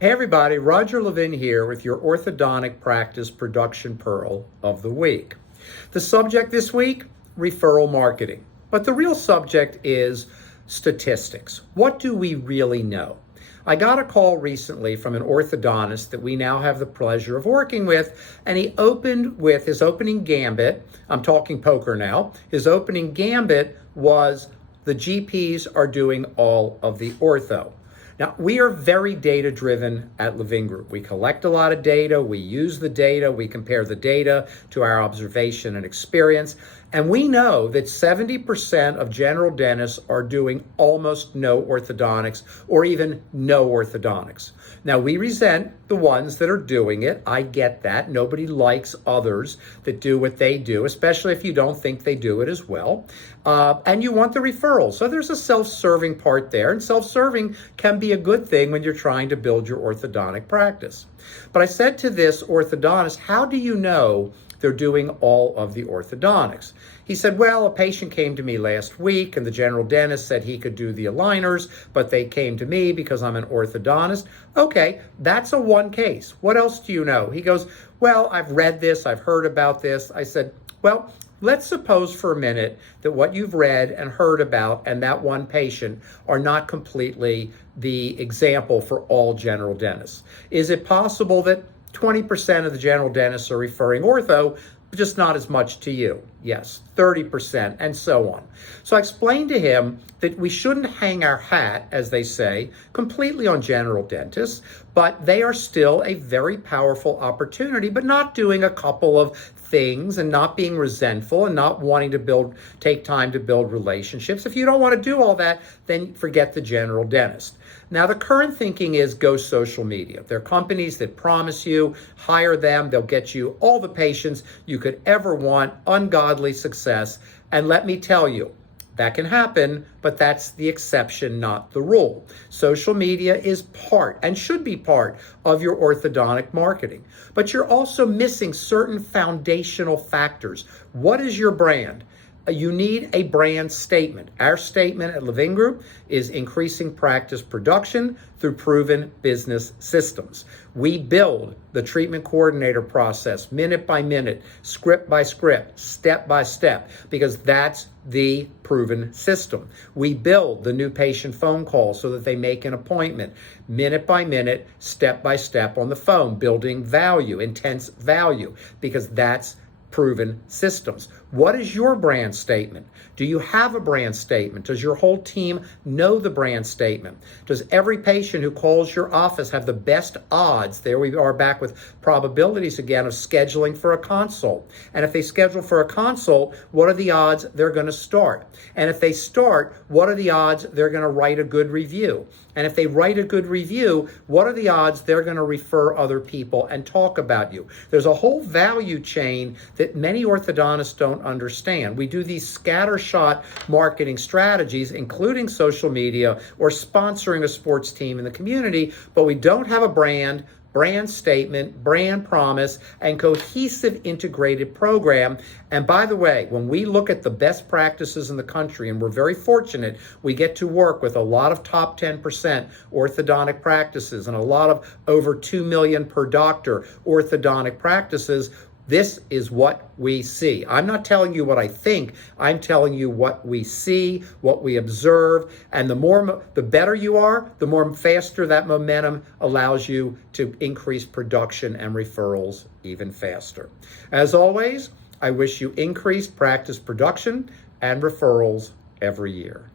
Hey everybody, Roger Levin here with your orthodontic practice production pearl of the week. The subject this week, referral marketing. But the real subject is statistics. What do we really know? I got a call recently from an orthodontist that we now have the pleasure of working with, and he opened with his opening gambit. I'm talking poker now. His opening gambit was the GPs are doing all of the ortho. Now, we are very data-driven at Levin Group. We collect a lot of data, we use the data, we compare the data to our observation and experience, and we know that 70% of general dentists are doing almost no orthodontics or even no orthodontics. Now, we resent the ones that are doing it. I get that. Nobody likes others that do what they do, especially if you don't think they do it as well. And you want the referrals. So there's a self-serving part there, and self-serving can be a good thing when you're trying to build your orthodontic practice. But I said to this orthodontist, how do you know they're doing all of the orthodontics? He said, well, a patient came to me last week and the general dentist said he could do the aligners, but they came to me because I'm an orthodontist. Okay, that's a one case. What else do you know? He goes, well, I've read this, I've heard about this. I said, well, let's suppose for a minute that what you've read and heard about and that one patient are not completely the example for all general dentists. Is it possible that 20% of the general dentists are referring ortho, just not as much to you? Yes, 30%, and so on. So I explained to him that we shouldn't hang our hat, as they say, completely on general dentists, but they are still a very powerful opportunity, but not doing a couple of things and not being resentful and not wanting to take time to build relationships. If you don't want to do all that, then forget the general dentist. Now, the current thinking is go social media. There are companies that promise you, hire them, they'll get you all the patients you could ever want, ungodly success. And let me tell you, that can happen, but that's the exception, not the rule. Social media is part and should be part of your orthodontic marketing. But you're also missing certain foundational factors. What is your brand? You need a brand statement. Our statement at Levin Group is increasing practice production through proven business systems. We build the treatment coordinator process minute by minute, script by script, step by step, because that's the proven system. We build the new patient phone call so that they make an appointment minute by minute, step by step on the phone, building value, intense value, because that's proven systems. What is your brand statement? Do you have a brand statement? Does your whole team know the brand statement? Does every patient who calls your office have the best odds? There we are back with probabilities again of scheduling for a consult. And if they schedule for a consult, what are the odds they're going to start? And if they start, what are the odds they're going to write a good review? And if they write a good review, what are the odds they're going to refer other people and talk about you? There's a whole value chain that many orthodontists don't understand. We do these scattershot marketing strategies, including social media or sponsoring a sports team in the community, but we don't have a brand statement, brand promise, and cohesive integrated program. And by the way, when we look at the best practices in the country, and we're very fortunate, we get to work with a lot of top 10% orthodontic practices and a lot of over 2 million per doctor orthodontic practices. This is what we see. I'm not telling you what I think. I'm telling you what we see, what we observe. And the better you are, the more faster that momentum allows you to increase production and referrals even faster. As always, I wish you increased practice production and referrals every year.